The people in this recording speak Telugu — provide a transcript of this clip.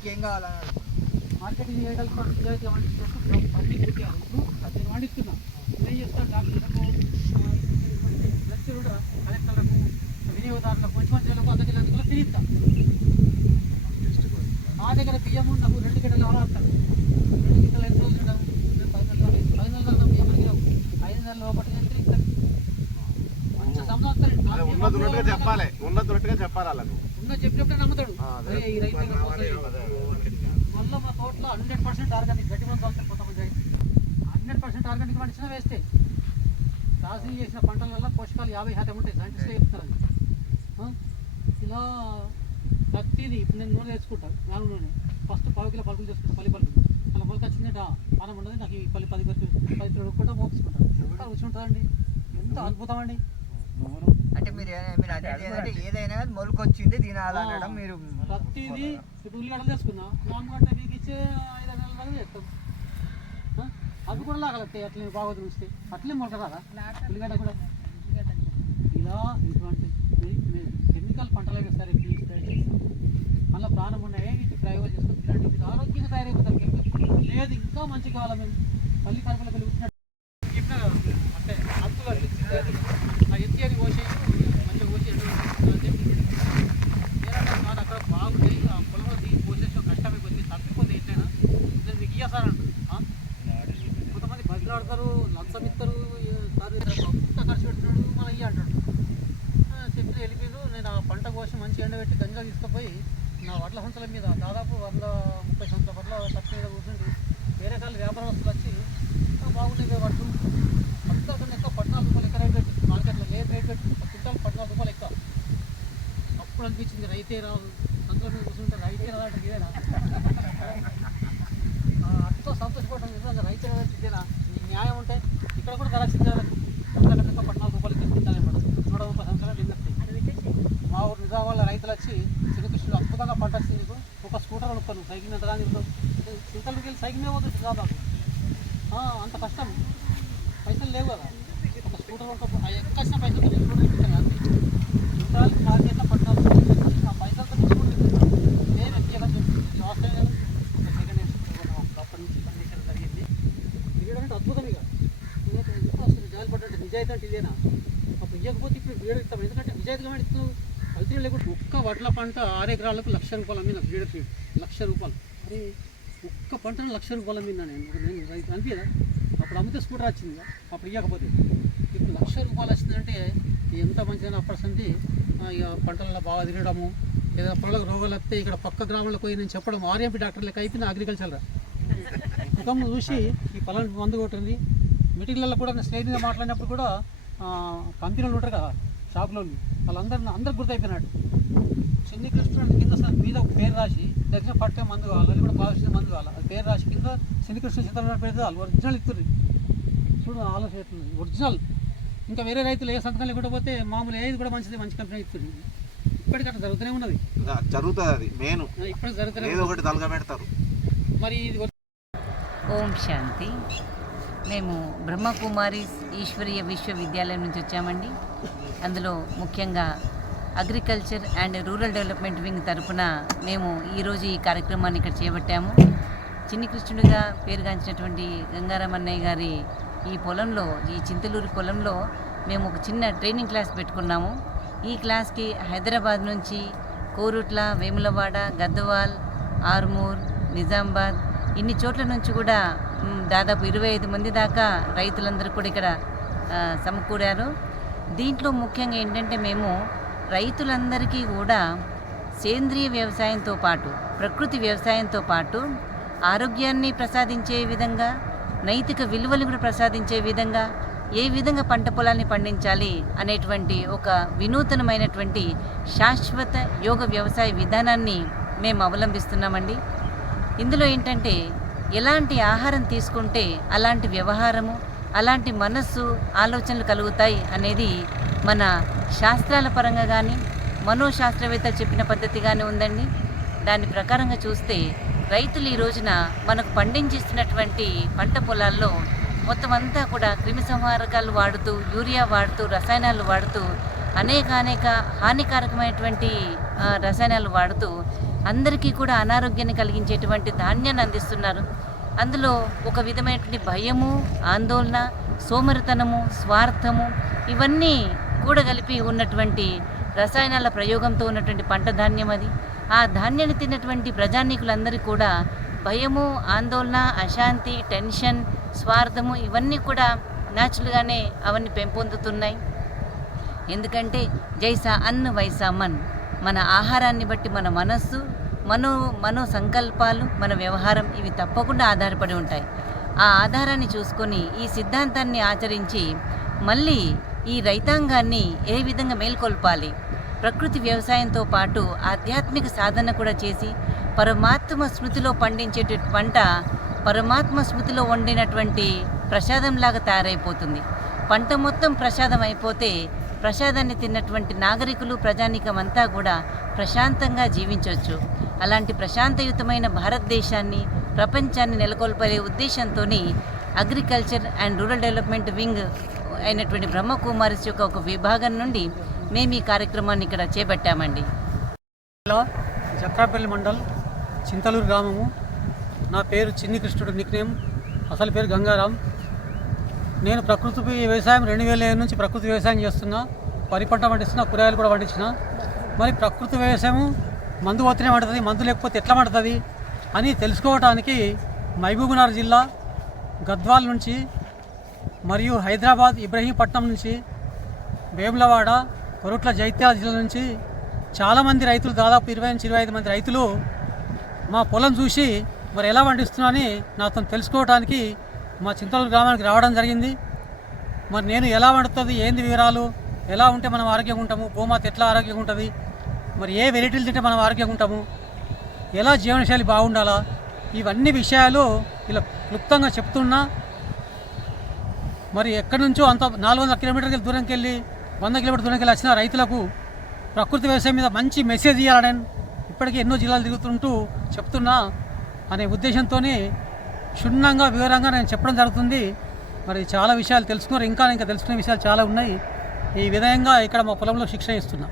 మనకి ఏం కావాలన్నాడు. మార్కెటింగ్ చేయగలిగిన నిజాయితీగా ఏం చేస్తాం డాక్టర్లకు లెక్చర్ కలెక్టర్లకు వినియోగదారులకు మంచి మంచి వాళ్ళకు అర్ధ కిలో తిరిగిస్తా మా దగ్గర బియ్యం ఉండవు రెండు గిడ్డలు ఆడతారు రెండు గిడ్డలు ఎంత రోజులు ఉండవు? పది పది నెలల తర్వాత బియ్యం అడిగినావు ఐదు నెలలు లోపల నేను తిరిగిస్తాను మంచి సంవత్సరం. చెప్పాలి. ఉన్నది ఉన్నట్టుగా చెప్పాలి వాళ్ళకు. ఉన్న చెప్పినప్పుడే నమ్ముతాడు. ఈ రైతు. మళ్ళీ మా తోటలో హండ్రెడ్ పర్సెంట్ ఆర్గానిక్ గట్టి మంది వస్తారు కొంతమంది హండ్రెడ్ పర్సెంట్ ఆర్గానిక్ పండించినా వేస్తే. రాసి చేసిన పంటల వల్ల పోషకాలు యాభై శాతం ఉంటాయి. సైంటిస్టులు చెప్తారు? ఇలా ప్రతిదీ ఇప్పుడు నేను నూనె తెచ్చుకుంటా నాలుగు నూనె. ఫస్ట్ పావు కిలో పలుకులు తెచ్చుకుంటా పల్లి పలుకులు. అలా పలుకు వచ్చిందంటే పానం ఉండదు. నాకు ఈ పల్లి పది పది కిలో కూడా మోపించుకుంటా ఎంత రుచి ఉంటుందండి ఎంత అద్భుతం అండి. అంటే మీరు మీరు అనేది ఏంటంటే ఏదైనా కానీ మొలకొచ్చింది తినాలనడం మీరు ప్రతిదీ ఇప్పుడు ఉల్లిగడ్డలు తీసుకున్నా నామగడ్డ మీకు ఇచ్చే ఐదు నెలల దాకా చేస్తాం? అవి కూడా లాగలుగుతాయి అట్లే బాగోదు ఉంచితే అట్లే మొలక రాదా ఉల్లిగడ్డ కూడా? ఇలా ఇటువంటి కెమికల్ పంటలే సరే ప్లీజ్ మళ్ళీ ప్రాణం ఉన్నాయి వీటి ప్రయోగాలు మీరు ఆరోగ్యంగా తయారైపోతారు. కెమికల్ లేదు ఇంకా మంచి కావాలి మేము పల్లి కడుపులో కలిగి చెప్పినా కదా అంటే హక్కులు అది ఆ ఎత్తి అని పోసి మంచిగా పోసి నేనంటే సార్ అక్కడ బాగుంది ఆ పొలంలో దిగి పోసేసి కష్టమైపోయింది తప్పిపోతే ఏంటైనా నేను మీకు ఇయ్యసారంట కొంతమంది బదిలాడతారు లంచం ఇస్తారు ఏ సార్ ఇంత ఖర్చు పెట్టున్నాడు మళ్ళీ ఇయ్య అంటాడు ఆ, చెప్పి వెళ్ళిపోయారు నేను ఆ పంట పెట్టి మంచి గంజా తీసుకుపోయి నా వడ్ల సంతల మీద దాదాపు వంద ముప్పై సంచుల వడ్ల తప్పి మీద కూర్చుండి వేరే కాళ్ళు వ్యాపారస్తులు వచ్చి బాగుండే బాగున్నాయి వడ్లు. పద్నాలుగు ఎక్కువ పద్నాలుగు రూపాయలు ఎక్క రేట్ పెట్టి మార్కెట్లో లేదు రేట్ పెట్టి ఒక క్వింటాల్ పద్నాలుగు రూపాయలు ఎక్క అప్పుడు అనిపించింది రైతే రాదు. సంచుల మీద కూర్చుంటే రైతే రాదంటే ఇదేనా ఆ, ఎంతో సంతోషపడడం నిజంగా రైతు ఇదేనా ఈ న్యాయం ఉంటే ఇక్కడ కూడా ధర చిందాలి ఎక్కువ పద్నాలుగు రూపాయలు క్వింటాల్ పడదు నూట ముప్పై సంవత్సరాలు ఇండస్ట్రీ మా ఊరు నిజాం వాళ్ళ రైతులు వచ్చి శ్రీకృష్ణుడు అద్భుతంగా పంట వచ్చింది నీకు ఒక స్కూటర్ కొనుక్కోను సైకిల్ ఎంత రాని సింతలకి వెళ్ళి సైకిల్ మీద పోతుంది దాదాపు అంత కష్టం. పైసలు లేవు కదా. ఒక స్కూటర్ ఒక ఎక్కడ పైసలు స్కూటర్ ఇప్పించాను కదా. మార్కెట్లో పట్టాలి ఆ పైసలతో తీసుకుంటుంది నేను ఎంపీగా లాస్ట్ టైం ఒక సెకండ్ ఇయర్ అప్పటి నుంచి కండిషన్ జరిగింది. బియ్యడం అద్భుతం ఇక. అసలు జాలి పడ్డట్టు నిజాయితీ అంటే ఇదేనా? అప్పుడు ఇవ్వకపోతే ఇప్పుడు వీడు ఇస్తాం ఎందుకంటే నిజాయితీగా ఇస్తున్నావు కల్తీ లేకుండా ఒక్క వడ్ల పంట ఆరు ఎకరాలకు లక్ష రూపాయలు అమ్మిన బీడ ఫీడ్ లక్ష రూపాయలు. అరే ఒక్క పంటను లక్ష రూపాయలు అమ్మినా నేను నేను రైతు అనిపించదా అప్పుడు అమ్మితే స్కూటర్ వచ్చింది అప్పుడు ఇవ్వకపోతే ఇప్పుడు లక్ష రూపాయలు వచ్చిందంటే ఎంత మంచిదని అప్పటి ఇక పంటలలో బాగా తిరగడము ఏదైనా పళ్ళకు రోగాలు వస్తే ఇక్కడ పక్క గ్రామంలో పోయి నేను చెప్పడం ఆర్ఎంపి డాక్టర్ లెక్క అయిపోయింది అగ్రికల్చర్ ముఖం చూసి ఈ పొలానికి మందు కొట్టింది. మీటింగ్లలో కూడా నేను స్నేహితుగా మాట్లాడినప్పుడు కూడా కంపెనీలు ఉంటారు కదా షాపులో వాళ్ళందరూ అందరికి గుర్తయిపోయినాడు చిన్ని కృష్ణుడు కింద మీద ఒక పేరు రాసి దగ్గర పట్టే మందు కావాలి అది కూడా కావాల్సిన మందు కావాలి. అది పేరు రాసి కింద చిన్ని కృష్ణ చిత్రంలో పెడితే వాళ్ళు ఒరిజినల్ ఇస్తుంది చూడు ఆలోచన ఒరిజినల్. ఇంకా వేరే రైతులు ఏ సంతకం లేకుండా పోతే మామూలు ఏది కూడా మంచిది మంచి కంపెనీ ఇస్తుంది ఇప్పటికట్లా జరుగుతూనే ఉన్నది. జరుగుతుంది అది మెయిన్. ఇప్పటికి జరుగుతూనే ఏదో ఉన్నది. ఒకటి పెడతారు మరి ఇది ఓం శాంతి. మేము బ్రహ్మకుమారి ఈశ్వరీయ విశ్వవిద్యాలయం నుంచి వచ్చామండి. అందులో ముఖ్యంగా agriculture and rural development wing తరపున మేము ఈరోజు ఈ కార్యక్రమాన్ని ఇక్కడ చేపట్టాము. చిన్ని కృష్ణుడిగా పేరుగాంచినటువంటి గంగారామన్నయ్య గారి ఈ పొలంలో ఈ చింతలూరి పొలంలో మేము ఒక చిన్న ట్రైనింగ్ క్లాస్ పెట్టుకున్నాము. ఈ క్లాస్కి హైదరాబాద్ నుంచి కోరుట్ల వేములవాడ గద్దవాల్ ఆర్మూర్ నిజామాబాద్ ఇన్ని చోట్ల నుంచి కూడా దాదాపు ఇరవై ఐదు మంది దాకా రైతులందరూ కూడా ఇక్కడ సమకూరారు. దీంట్లో ముఖ్యంగా ఏంటంటే మేము రైతులందరికీ కూడా సేంద్రియ వ్యవసాయంతో పాటు ప్రకృతి వ్యవసాయంతో పాటు ఆరోగ్యాన్ని ప్రసాదించే విధంగా నైతిక విలువలు కూడా ప్రసాదించే విధంగా ఏ విధంగా పంట పొలాన్ని పండించాలి అనేటువంటి ఒక వినూతనమైనటువంటి శాశ్వత యోగ వ్యవసాయ విధానాన్ని మేము అవలంబిస్తున్నామండి. ఇందులో ఏంటంటే ఎలాంటి ఆహారం తీసుకుంటే అలాంటి వ్యవహారము అలాంటి మనస్సు ఆలోచనలు కలుగుతాయి అనేది మన శాస్త్రాల పరంగా కానీ మనోశాస్త్రవేత్తలు చెప్పిన పద్ధతి కానీ ఉందండి. దాని ప్రకారంగా చూస్తే రైతులు ఈ రోజున మనకు పండించిస్తున్నటువంటి పంట పొలాల్లో మొత్తం అంతా కూడా క్రిమి సంహారకాలు వాడుతూ యూరియా వాడుతూ రసాయనాలు వాడుతూ అనేక అనేక హానికారకమైనటువంటి రసాయనాలు వాడుతూ అందరికీ కూడా అనారోగ్యాన్ని కలిగించేటువంటి ధాన్యాన్ని అందిస్తున్నారు. అందులో ఒక విధమైనటువంటి భయము ఆందోళన సోమరితనము స్వార్థము ఇవన్నీ కూడగలిపి ఉన్నటువంటి రసాయనాల ప్రయోగంతో ఉన్నటువంటి పంట ధాన్యం అది. ఆ ధాన్యాన్ని తిన్నటువంటి ప్రజానీకులందరికీ కూడా భయము ఆందోళన అశాంతి టెన్షన్ స్వార్థము ఇవన్నీ కూడా న్యాచురల్గానే అవన్నీ పెంపొందుతున్నాయి. ఎందుకంటే జైసా అన్ వైసా మన్. మన ఆహారాన్ని బట్టి మన మనస్సు మనో మనో సంకల్పాలు మన వ్యవహారం ఇవి తప్పకుండా ఆధారపడి ఉంటాయి. ఆ ఆధారాన్ని చూసుకొని ఈ సిద్ధాంతాన్ని ఆచరించి మళ్ళీ ఈ రైతాంగాన్ని ఏ విధంగా మేల్కొల్పాలి? ప్రకృతి వ్యవసాయంతో పాటు ఆధ్యాత్మిక సాధన కూడా చేసి పరమాత్మ స్మృతిలో పండించే పంట పరమాత్మ స్మృతిలో వండినటువంటి ప్రసాదంలాగా తయారైపోతుంది. పంట మొత్తం ప్రసాదం అయిపోతే ప్రసాదాన్ని తిన్నటువంటి నాగరికులు ప్రజానీకం అంతా కూడా ప్రశాంతంగా జీవించవచ్చు అలాంటి ప్రశాంతయుతమైన భారతదేశాన్ని ప్రపంచాన్ని నెలకొల్పలే ఉద్దేశంతో agriculture and rural development wing అయినటువంటి బ్రహ్మకుమారిస్ యొక్క ఒక విభాగం నుండి మేము ఈ కార్యక్రమాన్ని ఇక్కడ చేపట్టామండి. జిల్లా మండల్ చింతలూరు గ్రామము. నా పేరు చిన్ని కృష్ణుడు నిక్నేమ్ అసలు పేరు గంగారాం. నేను ప్రకృతి వ్యవసాయం రెండు వేల ఏడు నుంచి ప్రకృతి వ్యవసాయం చేస్తున్నా. వరి పంట పండిస్తున్నా కూరగాయలు కూడా పండించిన. మరి ప్రకృతి వ్యవసాయం మందు పోతేనే పడుతుంది మందు లేకపోతే ఎట్లా పడుతుంది అని తెలుసుకోవడానికి మహబూబ్నగర్ జిల్లా గద్వాల్ నుంచి మరియు హైదరాబాద్ ఇబ్రహీంపట్నం నుంచి వేములవాడ కొరుట్ల జైత్యాల జిల్లా నుంచి చాలామంది రైతులు దాదాపు ఇరవై నుంచి ఇరవై ఐదు మంది రైతులు మా పొలం చూసి మరి ఎలా పండిస్తున్నారని నాతో తెలుసుకోవడానికి మా చింతల గ్రామానికి రావడం జరిగింది. మరి నేను ఎలా వండుతుంది ఏంది వివరాలు ఎలా ఉంటే మనం ఆరోగ్యంగా ఉంటాము గోమాత ఎట్లా ఆరోగ్యంగా ఉంటుంది మరి ఏ వెరైటీలు తింటే మనం ఆరోగ్యంగా ఉంటాము ఎలా జీవనశైలి బాగుండాలా ఇవన్నీ విషయాలు ఇలా క్లుప్తంగా చెప్తున్నా. మరి ఎక్కడి నుంచో అంత నాలుగు వందల కిలోమీటర్ల దూరంకి వెళ్ళి వంద కిలోమీటర్ దూరంకి వెళ్ళి వచ్చిన రైతులకు ప్రకృతి వ్యవసాయం మీద మంచి మెసేజ్ ఇవ్వాలని ఇప్పటికీ ఎన్నో జిల్లాలు తిరుగుతుంటూ చెప్తున్నా అనే ఉద్దేశంతో క్షుణ్ణంగా వివరంగా నేను చెప్పడం జరుగుతుంది. మరి చాలా విషయాలు తెలుసుకున్నారు. ఇంకా ఇంకా తెలుసుకునే విషయాలు చాలా ఉన్నాయి. ఈ విధంగా ఇక్కడ మా పొలంలో శిక్షణ ఇస్తున్నాం.